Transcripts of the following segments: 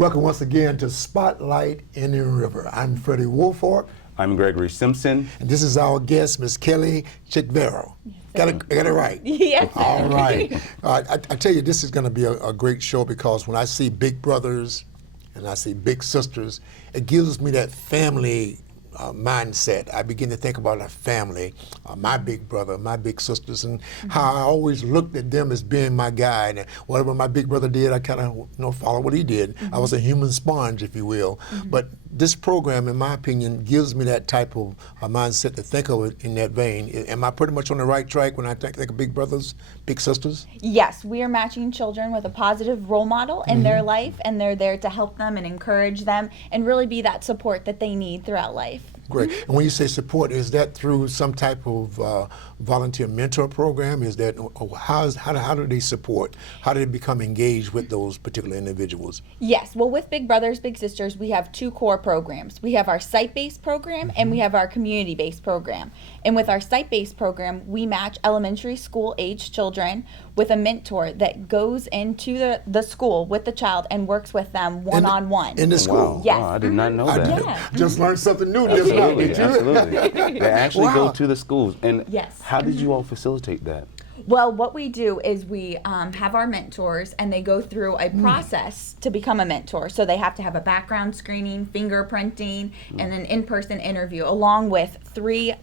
Welcome once again to Spotlight Indian River. I'm Freddie Woolfolk. I'm Gregory Simpson. And this is our guest, Miss Kelly Chickvero. Got it right? Yes, sir. All right. I tell you, this is going to be a great show because when I see big brothers and I see big sisters, it gives me that family mindset. I begin to think about a family, my big brother, my big sisters, and how I always looked at them as being my guide. And whatever my big brother did, I kind of follow what he did. I was a human sponge, if you will. But this program, in my opinion, gives me that type of mindset to think of it in that vein. Am I pretty much on the right track when I think of big brothers, big sisters? Yes, we are matching children with a positive role model in their life, and they're there to help them and encourage them and really be that support that they need throughout life. Great. And when you say support, is that through some type of volunteer mentor program? Is that how do they support? How do they become engaged with those particular individuals? Yes. Well, with Big Brothers Big Sisters, we have two core programs. We have our site-based program and we have our community-based program. And with our site-based program, we match elementary school age children with a mentor that goes into the school with the child and works with them one-on-one. In the school? Wow. Yes. Wow, I did not know that. Yeah. Just learned something new just now, did you? Absolutely. They actually Wow. go to the schools. And Yes. how did you all facilitate that? Well, what we do is we have our mentors, and they go through a process to become a mentor. So they have to have a background screening, fingerprinting, and an in-person interview, along with 3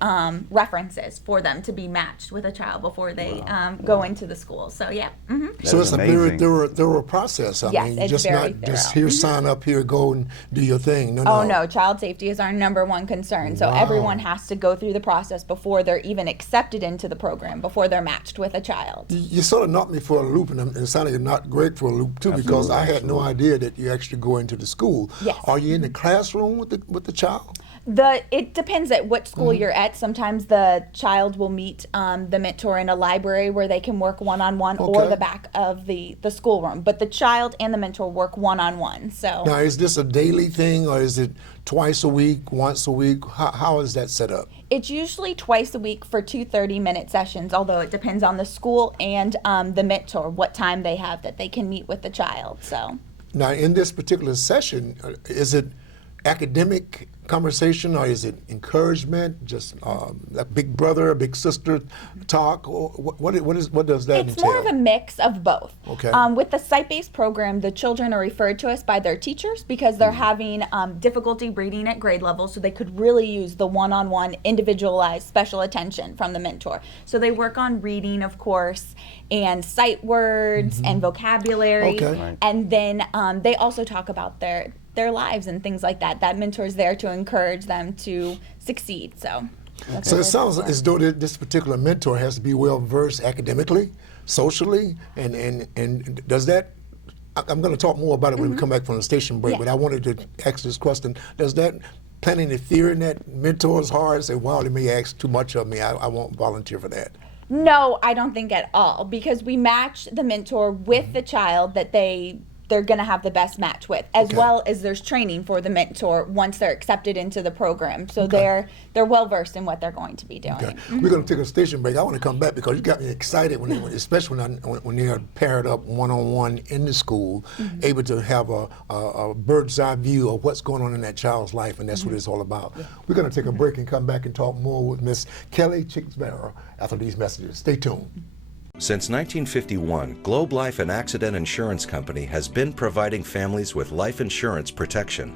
references for them to be matched with a child before they go into the school. So yeah. So it's a very amazing. thorough process. I Yes, mean, it's just very not just thorough. here, sign up here, go and do your thing. No, Oh no, child safety is our #1 concern. So Wow. everyone has to go through the process before they're even accepted into the program, before they're matched with a child. You sort of knocked me for a loop, and it sounded like not great for a loop too, because I had no idea that you actually go into the school. Yes. Are you in the classroom with the child? It depends at what school you're at. Sometimes the child will meet the mentor in a library where they can work one-on-one, or Okay. the back of the schoolroom. But the child and the mentor work one-on-one. So Now, is this a daily thing, or is it twice a week, once a week? How is that set up? it's usually twice a week for 2 30-minute sessions, although it depends on the school and the mentor, what time they have that they can meet with the child. So Now, in this particular session, is it academic conversation, or is it encouragement, just a big brother, a big sister talk? Or what does that it's entail? more of a mix of both. Okay. With the site-based program, the children are referred to us by their teachers because they're having difficulty reading at grade level, so they could really use the one-on-one individualized special attention from the mentor. So they work on reading, of course, and sight words and vocabulary. Okay. Right. And then they also talk about their lives and things like that. That mentor's there to encourage them to succeed. So that's So what it they're sounds there for. as though this particular mentor has to be well versed academically, socially, and does that? I'm going to talk more about it when we come back from the station break. Yeah. But I wanted to ask this question: does that plant any fear in that mentor's heart? Say, "Wow, they may ask too much of me. I won't volunteer for that." No, I don't think at all, because we match the mentor with the child that they're going to have the best match with, as Okay. well as there's training for the mentor once they're accepted into the program. So they're well versed in what they're going to be doing. Okay. We're going to take a station break. I want to come back because you got me excited especially when they are paired up one-on-one in the school, able to have a bird's eye view of what's going on in that child's life, and that's what it's all about. We're going to take a break and come back and talk more with Miss Kelly Chickvero after these messages. Stay tuned. Since 1951, Globe Life and Accident Insurance Company has been providing families with life insurance protection.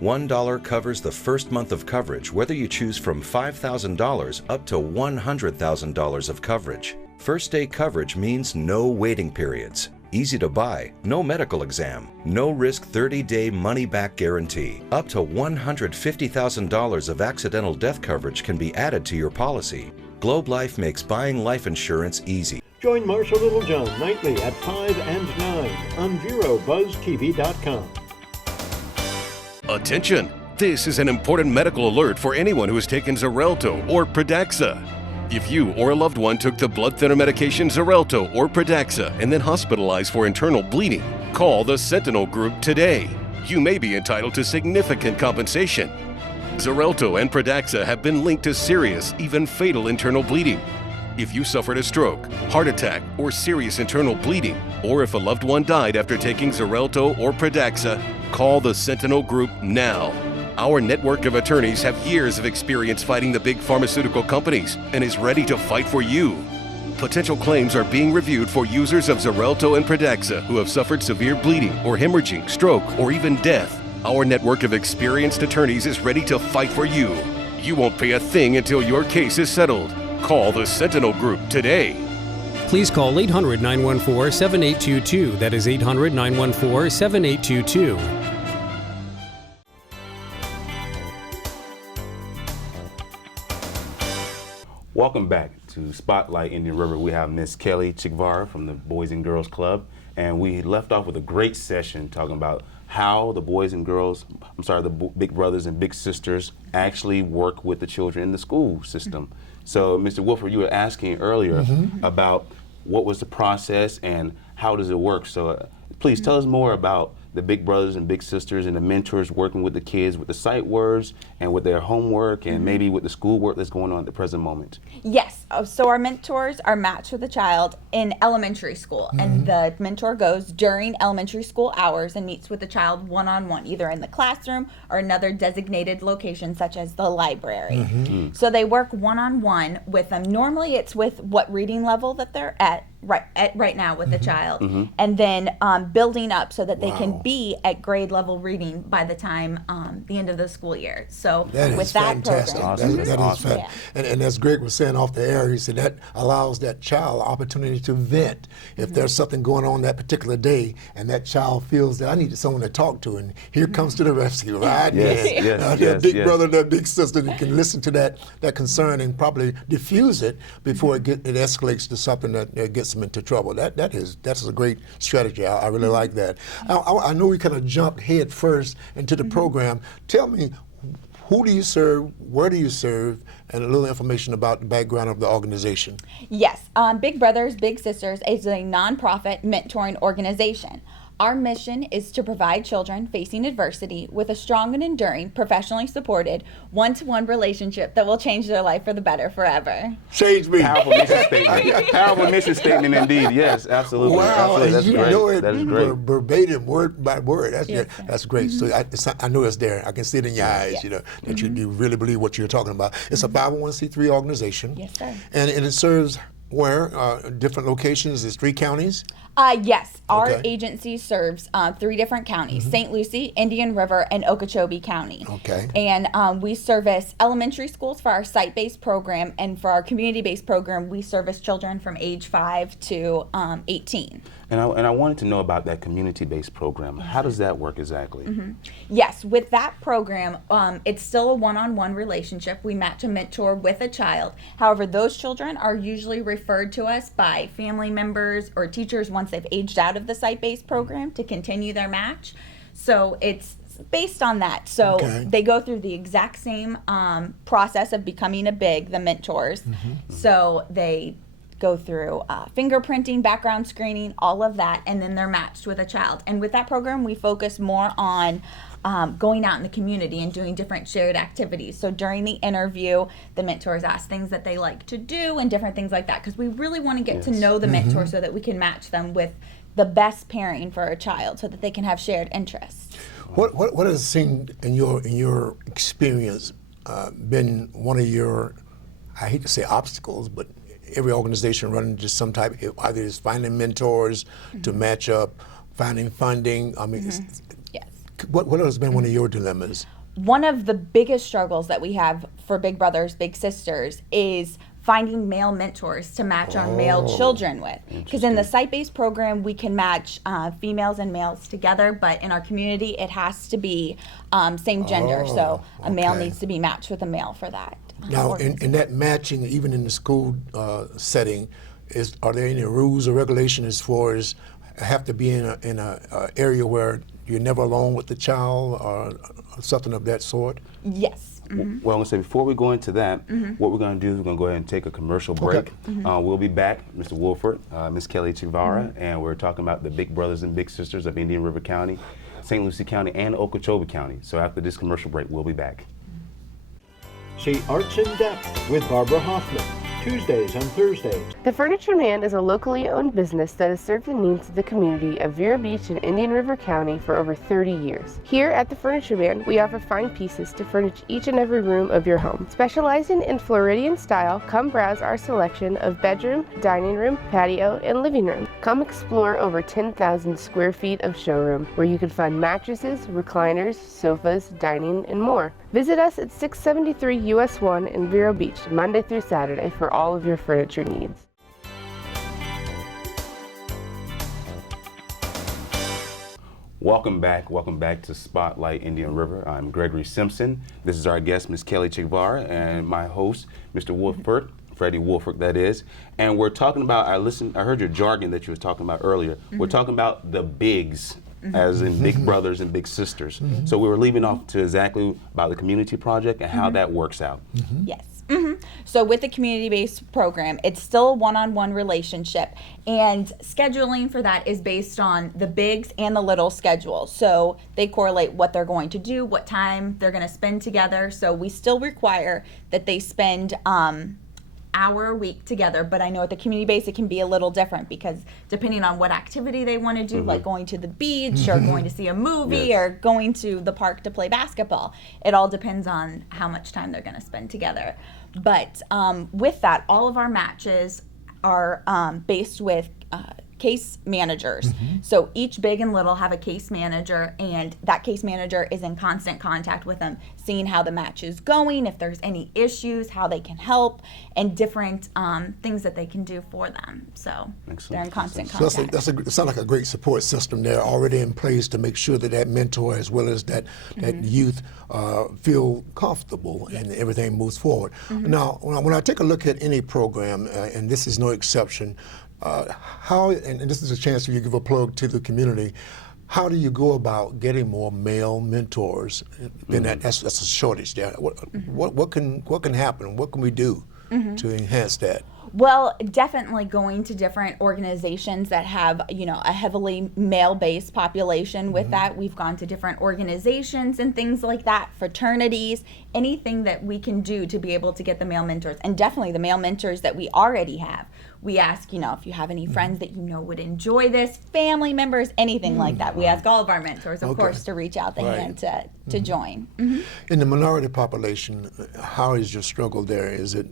$1 covers the first month of coverage, whether you choose from $5,000 up to $100,000 of coverage. First day coverage means no waiting periods, easy to buy, no medical exam, no risk 30-day money-back guarantee. Up to $150,000 of accidental death coverage can be added to your policy. Globe Life makes buying life insurance easy. Join Marshall Littlejohn nightly at 5 and 9 on VeroBuzzTV.com. Attention! This is an important medical alert for anyone who has taken Xarelto or Pradaxa. If you or a loved one took the blood thinner medication Xarelto or Pradaxa and then hospitalized for internal bleeding, call the Sentinel Group today. You may be entitled to significant compensation. Xarelto and Pradaxa have been linked to serious, even fatal internal bleeding. If you suffered a stroke, heart attack, or serious internal bleeding, or if a loved one died after taking Xarelto or Pradaxa, Call the Sentinel Group now. Our network of attorneys have years of experience fighting the big pharmaceutical companies and is ready to fight for you. Potential claims are being reviewed for users of Xarelto and Pradaxa who have suffered severe bleeding or hemorrhaging, stroke, or even death. Our network of experienced attorneys is ready to fight for you. You won't pay a thing until your case is settled. Call the Sentinel Group today. Please call 800-914-7822. That is 800-914-7822. Welcome back to Spotlight Indian River. We have Miss Kelly Chikvara from the Boys and Girls Club, and we left off with a great session talking about how the big brothers and big sisters actually work with the children in the school system. So, Mr. Wolford, you were asking earlier about what was the process and how does it work. So, please tell us more about the big brothers and big sisters and the mentors working with the kids with the sight words and with their homework and maybe with the schoolwork that's going on at the present moment. Yes. So our mentors are matched with a child in elementary school, and the mentor goes during elementary school hours and meets with the child one-on-one, either in the classroom or another designated location such as the library. So they work one-on-one with them. Normally it's with what reading level that they're at right now with the child, and then building up so that they can be at grade level reading by the time the end of the school year. So That with is that fantastic. program, That is awesome. fantastic. And as Greg was saying off the air, he said that allows that child opportunity to vent. If there's something going on that particular day and that child feels that I need someone to talk to, and here comes to the rescue, right? That big brother, that big sister that can listen to that concern and probably diffuse it before it escalates to something that gets them into trouble. That's a great strategy. I really like that. I know we kind of jumped head first into the program. Tell me, who do you serve, where do you serve, and a little information about the background of the organization. Yes, Big Brothers Big Sisters is a nonprofit mentoring organization. Our mission is to provide children facing adversity with a strong and enduring, professionally supported, one-to-one relationship that will change their life for the better forever. Change me. Powerful mission statement. Powerful mission statement indeed. Yes, absolutely. Wow, Absolutely. That's you great. know it That is great. verbatim, word by word. That's Yes, good. That's great. So I know it's there. I can see it in your eyes, Yes. you know, that you really believe what you're talking about. It's a 501c3 organization. Yes, sir. And it serves where? Different locations? It's 3 counties? Yes, our Okay. agency serves 3 different counties, St. Lucie, Indian River, and Okeechobee County. Okay. And we service elementary schools for our site-based program, and for our community-based program, we service children from age 5 to 18. And I wanted to know about that community-based program. How does that work exactly? Yes, with that program, it's still a one-on-one relationship. We match a mentor with a child. However, those children are usually referred to us by family members or teachers once they've aged out of the site-based program to continue their match. So it's based on that. So Okay. they go through the exact same process of becoming the mentors. So they go through fingerprinting, background screening, all of that, and then they're matched with a child. And with that program, we focus more on going out in the community and doing different shared activities. So during the interview, the mentors ask things that they like to do and different things like that, because we really want to get to know the mentor so that we can match them with the best pairing for a child so that they can have shared interests. What has seemed in your experience been one of your, I hate to say obstacles, but every organization running into some type, either it's finding mentors to match up, finding funding. I mean, Yes. what has been one of your dilemmas? One of the biggest struggles that we have for Big Brothers Big Sisters is finding male mentors to match our male children with. Because in the site-based program, we can match females and males together, but in our community, it has to be same gender. So a male okay. needs to be matched with a male for that. Now, organization. in that matching, even in the school setting, are there any rules or regulations as far as have to be in a area where you're never alone with the child or something of that sort? Yes. Well, I'm going to say before we go into that, what we're going to do is we're going to go ahead and take a commercial break. We'll be back, Mr. Wolford, Ms. Kelly Chikvara, and we're talking about the Big Brothers and Big Sisters of Indian River County, St. Lucie County, and Okeechobee County. So after this commercial break, we'll be back. See Arts in Depth with Barbara Hoffman Tuesdays and Thursdays. The Furniture Man is a locally owned business that has served the needs of the community of Vero Beach and Indian River County for over 30 years. Here at the Furniture Man, we offer fine pieces to furnish each and every room of your home. Specializing in Floridian style, come browse our selection of bedroom, dining room, patio, and living room. Come explore over 10,000 square feet of showroom where you can find mattresses, recliners, sofas, dining, and more. Visit us at 673 US 1 in Vero Beach, Monday through Saturday for all of your furniture needs. Welcome back to Spotlight Indian River. I'm Gregory Simpson. This is our guest, Ms. Kelly Chigvar, and my host, Mr. Wolford, Freddie Wolford, that is. And we're talking about, I heard your jargon that you were talking about earlier. We're talking about the bigs, as in big brothers and big sisters. So we were leaving off to exactly about the community project and how that works out. Yes. So with the community-based program, it's still a one-on-one relationship, and scheduling for that is based on the bigs and the little schedule. So they correlate what they're going to do, what time they're going to spend together. So we still require that they spend hour a week together, but I know at the community base it can be a little different because depending on what activity they want to do, like going to the beach or going to see a movie or going to the park to play basketball, it all depends on how much time they're going to spend together. But with that, all of our matches are based with case managers. So each big and little have a case manager, and that case manager is in constant contact with them, seeing how the match is going, if there's any issues, how they can help, and different things that they can do for them. So they're in constant contact. It sounds like a great support system there already in place to make sure that that mentor as well as that youth feel comfortable and everything moves forward. Now, when I take a look at any program, and this is no exception, how, and this is a chance for you to give a plug to the community, how do you go about getting more male mentors? And that's a shortage there. What can happen? What can we do to enhance that? Well, definitely going to different organizations that have, a heavily male-based population with that. We've gone to different organizations and things like that, fraternities, anything that we can do to be able to get the male mentors. And definitely the male mentors that we already have. We ask, if you have any friends that would enjoy this, family members, anything like that. We ask all of our mentors, of course, to reach out the hand to join. In the minority population, how is your struggle there? Is it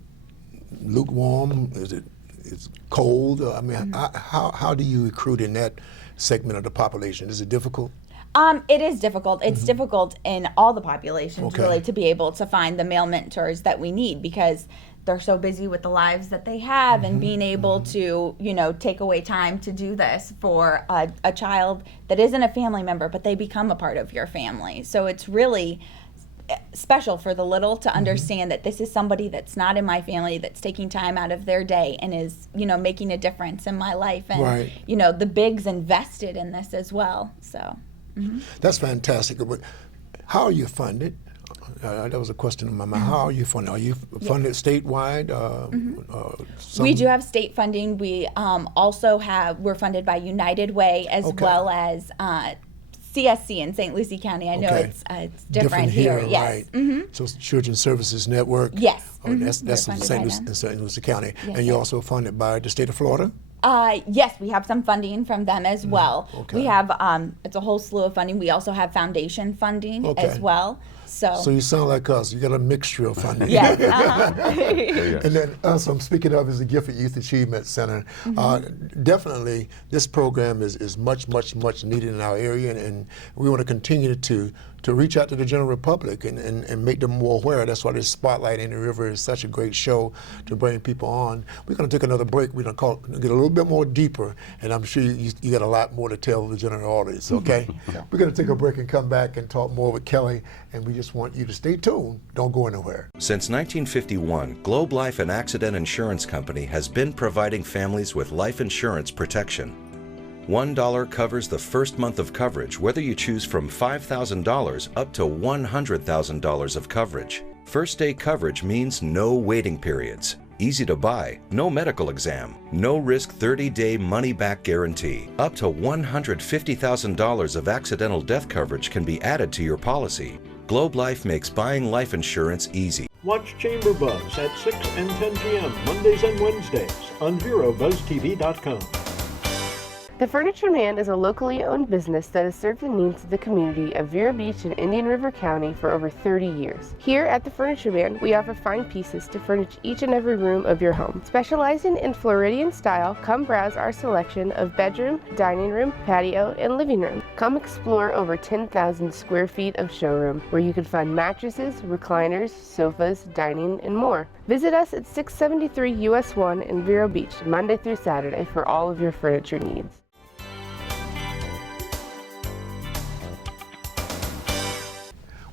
lukewarm? It's cold? I mean, how do you recruit in that segment of the population? Is it difficult? It is difficult. It's difficult in all the populations, really, to be able to find the male mentors that we need because they're so busy with the lives that they have and being able to, take away time to do this for a child that isn't a family member, but they become a part of your family. So it's really special for the little to understand that this is somebody that's not in my family, that's taking time out of their day and is, making a difference in my life. And, the bigs invested in this as well. So that's fantastic. But how are you funded? That was a question in my mind. How are you funded? Are you funded statewide? We do have state funding. We we're funded by United Way as well as CSC in St. Lucie County. I know it's different here. Yes. Right. So it's Children's Services Network. Yes. That's in St. Lucie County. Yes, and you're also funded by the state of Florida? Yes, we have some funding from them as well. We have, it's a whole slew of funding. We also have foundation funding as well. So you sound like us. You got a mixture of funding. Yes. And then us, I'm speaking of is the Gifted Youth Achievement Center. Definitely, this program is much needed in our area, and we want to continue to reach out to the general public and make them more aware. That's why this Spotlight Indian River is such a great show to bring people on. We're going to take another break. We're going to get a little bit more deeper, and I'm sure you got a lot more to tell the general audience, okay? We're going to take a break and come back and talk more with Kelly, and we just want you to stay tuned. Don't go anywhere. Since 1951, Globe Life and Accident Insurance Company has been providing families with life insurance protection. $1 covers the first month of coverage, whether you choose from $5,000 up to $100,000 of coverage. First day coverage means no waiting periods. Easy to buy, no medical exam, no risk 30-day money-back guarantee. Up to $150,000 of accidental death coverage can be added to your policy. Globe Life makes buying life insurance easy. Watch Chamber Buzz at 6 and 10 p.m. Mondays and Wednesdays on VeroBuzzTV.com. The Furniture Man is a locally owned business that has served the needs of the community of Vero Beach and Indian River County for over 30 years. Here at the Furniture Man, we offer fine pieces to furnish each and every room of your home. Specializing in Floridian style, come browse our selection of bedroom, dining room, patio, and living room. Come explore over 10,000 square feet of showroom where you can find mattresses, recliners, sofas, dining, and more. Visit us at 673 US 1 in Vero Beach, Monday through Saturday for all of your furniture needs.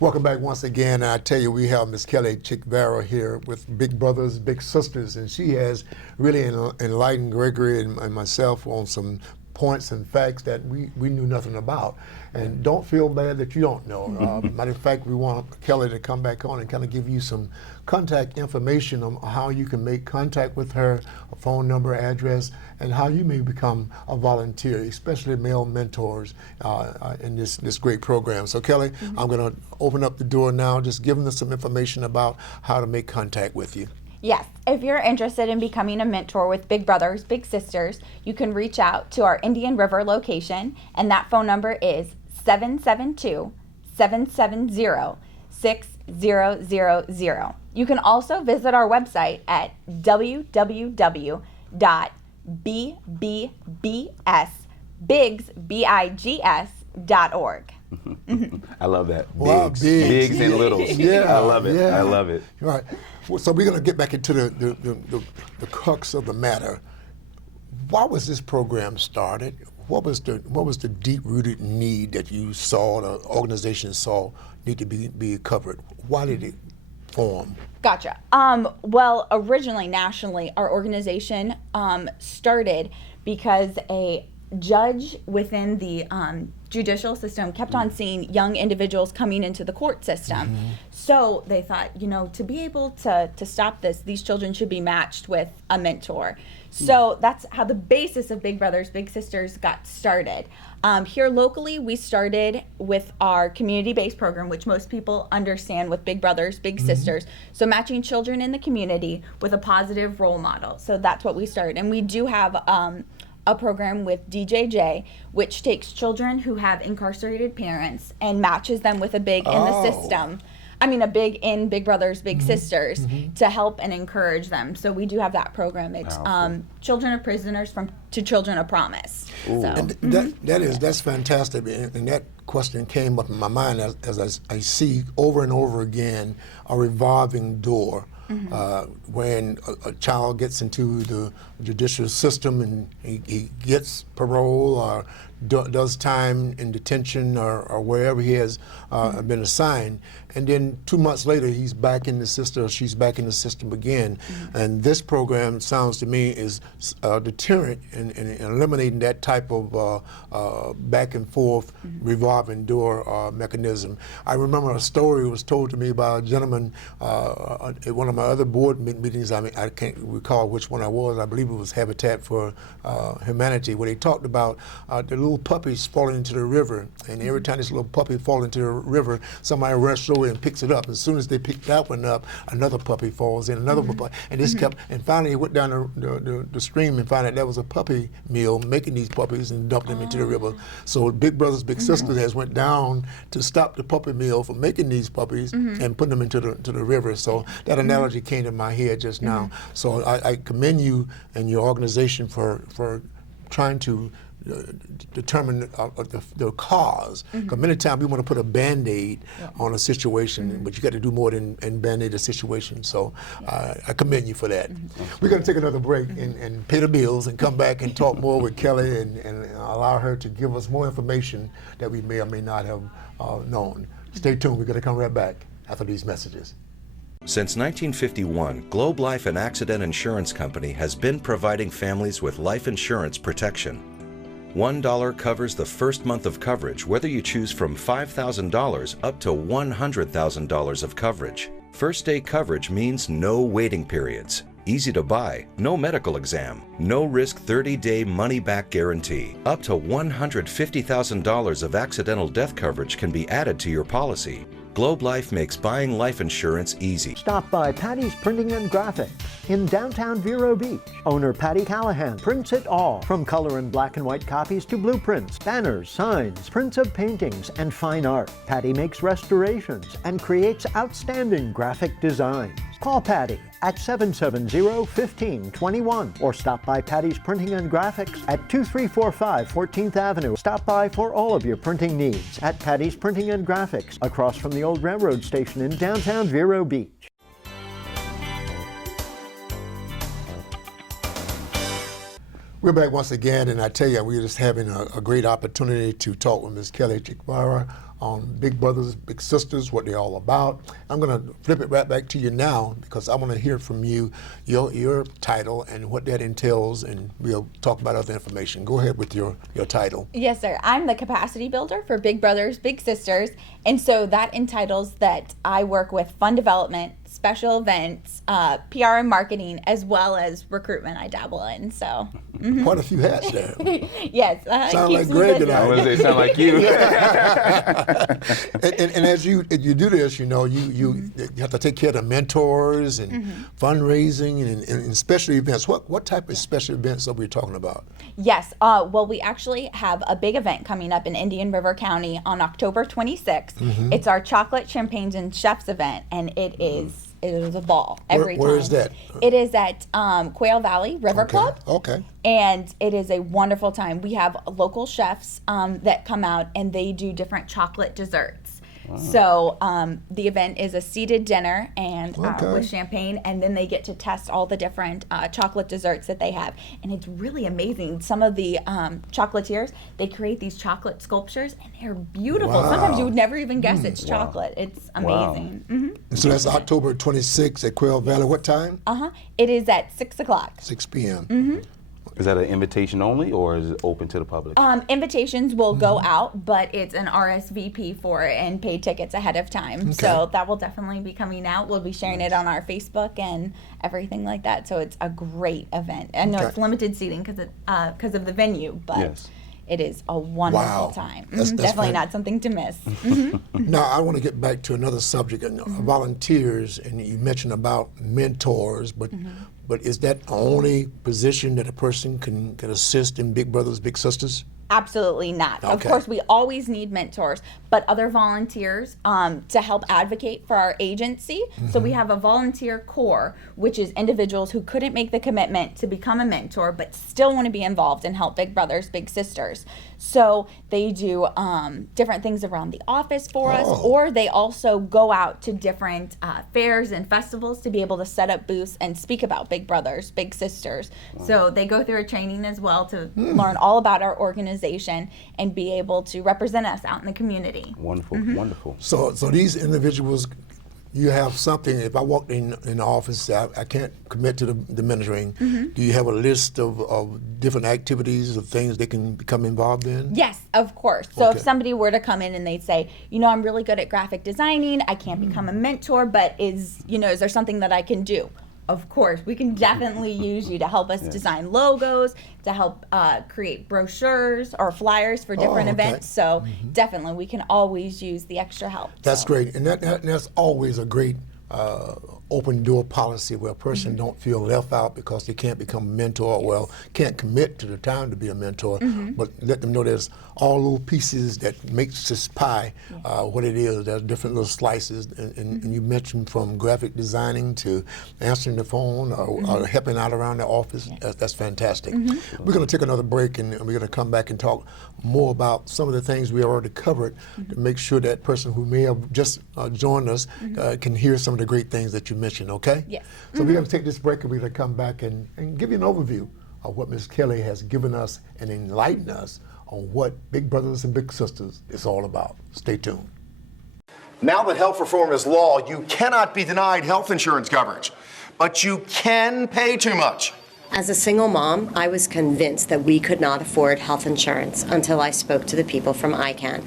Welcome back once again. And I tell you, we have Miss Kelly Chick-Vara here with Big Brothers, Big Sisters, and she has really enlightened Gregory and myself on some points and facts that we knew nothing about. And don't feel bad that you don't know. Matter of fact, we want Kelly to come back on and kind of give you some contact information on how you can make contact with her, a phone number, address, and how you may become a volunteer, especially male mentors in this great program. So Kelly, I'm going to open up the door now, just giving us some information about how to make contact with you. Yes, if you're interested in becoming a mentor with Big Brothers, Big Sisters, you can reach out to our Indian River location, and that phone number is 772-770-6000. You can also visit our website at www.bbigs.org. I love that. Wow, Bigs. bigs. Bigs and littles. Yeah, I love it. yeah. I love it. All right. Well, so we're going to get back into the crux of the matter. Why was this program started? What was the deep-rooted need that you saw, the organization saw, need to be covered? Why did it form? Gotcha. Well, originally, nationally, our organization started because a judge within the judicial system kept on seeing young individuals coming into the court system. So they thought, to be able to stop this, these children should be matched with a mentor. So that's how the basis of Big Brothers, Big Sisters got started. Here locally, we started with our community-based program, which most people understand with Big Brothers, Big Sisters. So matching children in the community with a positive role model. So that's what we started. And we do have a program with DJJ, which takes children who have incarcerated parents and matches them with a big in the system. I mean, a big in Big Brothers, Big Sisters to help and encourage them. So we do have that program. It's children of prisoners to children of promise. So. And that's fantastic. And that question came up in my mind as I see over and over again a revolving door. When a child gets into the judicial system and he gets parole or does time in detention or wherever he has been assigned, and then 2 months later he's back in the system or she's back in the system again. And this program sounds to me is a deterrent in eliminating that type of back and forth revolving door mechanism. I remember a story was told to me by a gentleman at one of my other board meetings. I can't recall which one I was. I believe it was Habitat for Humanity, where they talked about the little puppies falling into the river, and every time this little puppy falls into the river, somebody rushes over and picks it up. As soon as they pick that one up, another puppy falls in, another puppy, and this kept. And finally, he went down the stream and found out that was a puppy mill making these puppies and dumped them into the river. So Big Brothers, Big Sisters has went down to stop the puppy mill from making these puppies and putting them into the river. So that analogy came to my head just now. So I commend you and your organization for trying to determine the cause. Because many times we want to put a Band-Aid on a situation, but you got to do more than Band-Aid a situation. So I commend you for that. We're going to take another break and pay the bills and come back and talk more with Kelly and allow her to give us more information that we may or may not have known. Stay tuned. We're going to come right back after these messages. Since 1951, Globe Life and Accident Insurance Company has been providing families with life insurance protection. $1 covers the first month of coverage, whether you choose from $5,000 up to $100,000 of coverage. First day coverage means no waiting periods, easy to buy, no medical exam, no risk 30-day money-back guarantee. Up to $150,000 of accidental death coverage can be added to your policy. Globe Life makes buying life insurance easy. Stop by Patty's Printing and Graphics in downtown Vero Beach. Owner Patty Callahan prints it all, from color and black and white copies to blueprints, banners, signs, prints of paintings, and fine art. Patty makes restorations and creates outstanding graphic designs. Call Patty at 770-1521 or stop by Patty's Printing and Graphics at 2345 14th Avenue. Stop by for all of your printing needs at Patty's Printing and Graphics across from the old railroad station in downtown Vero Beach. We're back once again, and I tell you, we're just having a great opportunity to talk with Ms. Kelly Chikvara on Big Brothers, Big Sisters, what they're all about. I'm going to flip it right back to you now because I want to hear from you, your title and what that entails, and we'll talk about other information. Go ahead with your title. Yes, sir. I'm the capacity builder for Big Brothers, Big Sisters, and so that entitles that I work with fund development, special events, PR and marketing, as well as recruitment I dabble in. So Quite a few hats there. yes, Sound keeps like me Greg busy. and I was gonna say, sound like you. and as you do this, you know, you have to take care of the mentors and fundraising and special events. What type of special events are we talking about? Yes. Well, we actually have a big event coming up in Indian River County on October 26th. It's our Chocolate, Champagnes, and Chefs event, and it is a ball every time. Where is that? It is at Quail Valley River Club. Okay. And it is a wonderful time. We have local chefs that come out and they do different chocolate desserts. So the event is a seated dinner and with champagne, and then they get to test all the different chocolate desserts that they have. And it's really amazing. Some of the chocolatiers, they create these chocolate sculptures, and they're beautiful. Wow. Sometimes you would never even guess it's chocolate. It's amazing. And so that's October 26th at Quail Valley. What time? It is at 6 o'clock. 6 p.m. Is that an invitation only, or is it open to the public? Invitations will go out, but it's an RSVP for it and paid tickets ahead of time. So that will definitely be coming out. We'll be sharing it on our Facebook and everything like that. So it's a great event. I know it's limited seating because of the venue, but it is a wonderful time. That's Definitely not something to miss. Now, I want to get back to another subject, volunteers, and you mentioned about mentors, but is that the only position that a person can assist in Big Brothers, Big Sisters? Absolutely not. Of course, we always need mentors, but other volunteers to help advocate for our agency. So we have a volunteer corps, which is individuals who couldn't make the commitment to become a mentor, but still want to be involved and help Big Brothers, Big Sisters. So they do different things around the office for us, or they also go out to different fairs and festivals to be able to set up booths and speak about Big Brothers, Big Sisters. So they go through a training as well to learn all about our organization and be able to represent us out in the community. Wonderful, wonderful. So these individuals, you have something, if I walked in the office, I can't commit to the mentoring. Do you have a list of different activities of things they can become involved in? Yes, of course. So if somebody were to come in and they'd say, you know, I'm really good at graphic designing, I can't become a mentor, but is there something that I can do? Of course, we can definitely use you to help us design logos, to help create brochures or flyers for different events. So definitely, we can always use the extra help. That's great, and that's always a great open door policy where a person don't feel left out because they can't become a mentor, well, can't commit to the time to be a mentor, but let them know there's all little pieces that makes this pie what it is. There's different little slices, and you mentioned from graphic designing to answering the phone or helping out around the office. That's fantastic. We're going to take another break, and we're going to come back and talk more about some of the things we already covered to make sure that person who may have just joined us can hear some of the great things that you mentioned, okay? Yes. So we're going to take this break, and we're going to come back and give you an overview of what Ms. Kelly has given us and enlightened us on what Big Brothers and Big Sisters is all about. Stay tuned. Now that health reform is law, you cannot be denied health insurance coverage, but you can pay too much. As a single mom, I was convinced that we could not afford health insurance until I spoke to the people from ICANN,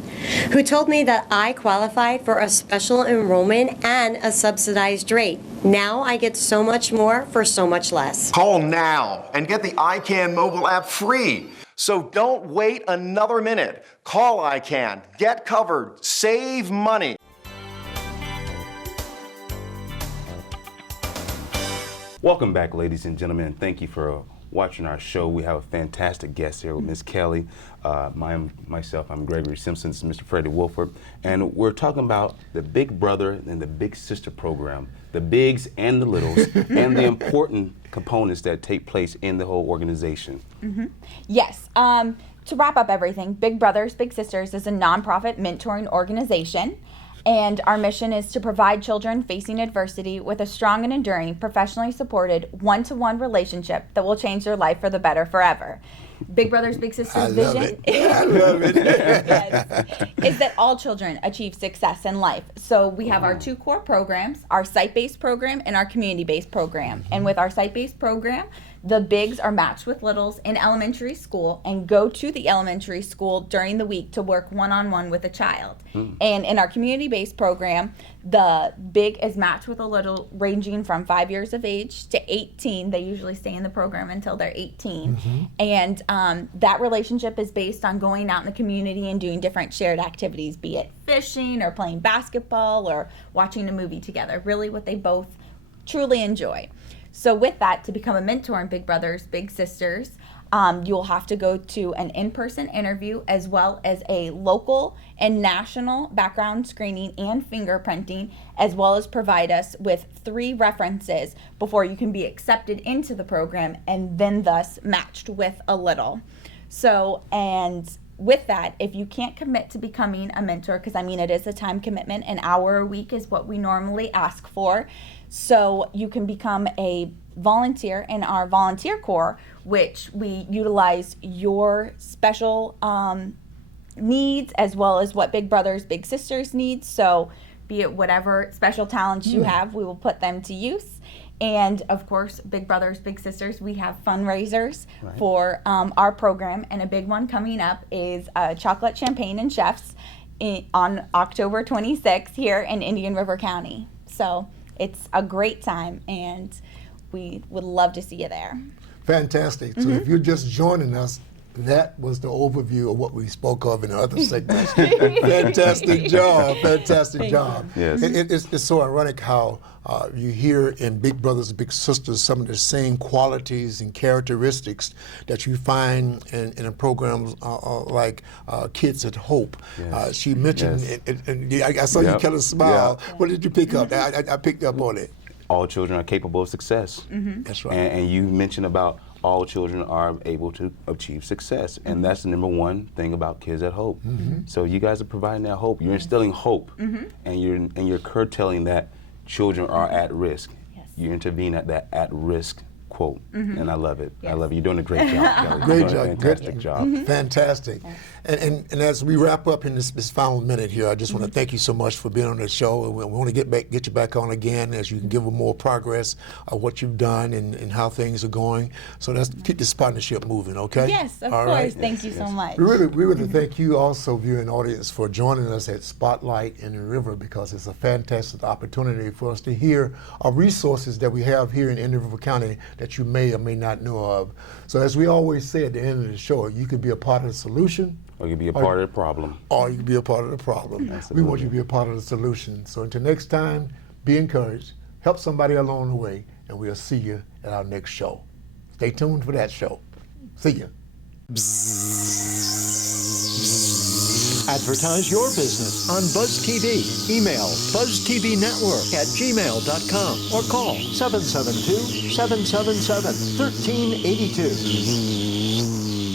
who told me that I qualified for a special enrollment and a subsidized rate. Now I get so much more for so much less. Call now and get the ICANN mobile app free. So don't wait another minute. Call ICANN, get covered, save money. Welcome back, ladies and gentlemen. Thank you for watching our show. We have a fantastic guest here with Miss Kelly. Myself, I'm Gregory Simpson. This is Mr. Freddie Wolford. And we're talking about the Big Brother and the Big Sister program, the bigs and the littles, and the important components that take place in the whole organization. Yes. To wrap up everything, Big Brothers Big Sisters is a nonprofit mentoring organization. And our mission is to provide children facing adversity with a strong and enduring, professionally supported, one-to-one relationship that will change their life for the better forever. Big Brothers Big Sisters vision is that all children achieve success in life. So we have our two core programs, our site-based program and our community-based program. And with our site-based program, the bigs are matched with littles in elementary school and go to the elementary school during the week to work one-on-one with a child. And in our community-based program, the big is matched with a little ranging from 5 years of age to 18. They usually stay in the program until they're 18. And that relationship is based on going out in the community and doing different shared activities, be it fishing or playing basketball or watching a movie together, really what they both truly enjoy. So with that, to become a mentor in Big Brothers Big Sisters, you'll have to go to an in-person interview as well as a local and national background screening and fingerprinting, as well as provide us with 3 references before you can be accepted into the program and then thus matched with a little. So, and with that, if you can't commit to becoming a mentor, because I mean it is a time commitment, an hour a week is what we normally ask for. So you can become a volunteer in our volunteer corps, which we utilize your special needs as well as what Big Brothers Big Sisters need. So be it whatever special talents you have, we will put them to use. And of course, Big Brothers Big Sisters, we have fundraisers for our program, and a big one coming up is Chocolate Champagne and Chefs on October 26th here in Indian River County. So it's a great time, and we would love to see you there. Fantastic. So if you're just joining us, that was the overview of what we spoke of in the other segments. Fantastic job. Fantastic job. Yes. It's so ironic how you hear in Big Brothers Big Sisters some of the same qualities and characteristics that you find in programs like Kids at Hope. Yes. She mentioned, and I saw you kind of smile. What did you pick up? I picked up on it. All children are capable of success. That's right. And you mentioned about all children are able to achieve success, and that's the number one thing about Kids at Hope. So you guys are providing that hope. You're instilling hope, and you're curtailing that children are at risk. You intervene at that at risk quote, and I love it. I love it. You're doing a great job, Kelly. Great job. Fantastic job. Fantastic. And as we wrap up in this final minute here, I just want to thank you so much for being on the show. And we want to get you back on again as you can give them more progress of what you've done and how things are going. So let's keep this partnership moving, okay? Yes, of All course. right. Thank you so much. We really thank you also, viewing audience, for joining us at Spotlight in the River, because it's a fantastic opportunity for us to hear our resources that we have here in Indian River County that you may or may not know of. So as we always say at the end of the show, you can be a part of the solution, Or you can be a part of the problem. or you can be a part of the problem. We want you to be a part of the solution. So until next time, be encouraged, help somebody along the way, and we'll see you at our next show. Stay tuned for that show. See you. Advertise your business on Buzz TV. Email buzztvnetwork@gmail.com or call 772-777-1382.